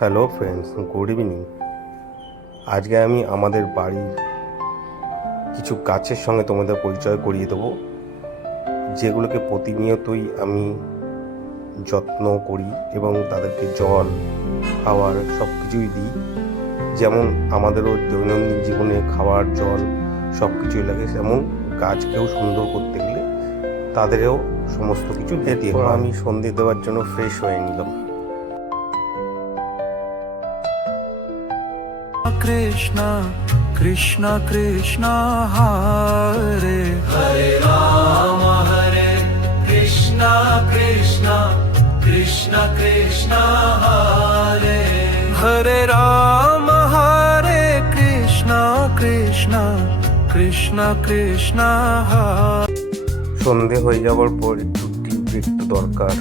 Hello friends, good evening. আজকে আমি আমাদের বাড়ির কিছু গাছের সঙ্গে তোমাদের পরিচয় করিয়ে দেবো, যেগুলোকে প্রতিনিয়তই আমি যত্ন করি এবং তাদেরকে জল খাবার সব কিছুই দিই। যেমন আমাদেরও দৈনন্দিন জীবনে খাবার জল সব কিছুই লাগে, যেমন গাছকেও সুন্দর করতে গেলে তাদেরও সমস্ত কিছু দিতে হয়। আমি সন্ধে দেওয়ার জন্য ফ্রেশ হয়ে নিলাম। Krishna Krishna Krishna Hare Hare Rama Hare Krishna Krishna Krishna Krishna Hare Hare Rama Hare Krishna Krishna Krishna Krishna Hare। সন্ধে হয়ে যাওয়ার পর একটু টিপ একটু দরকার।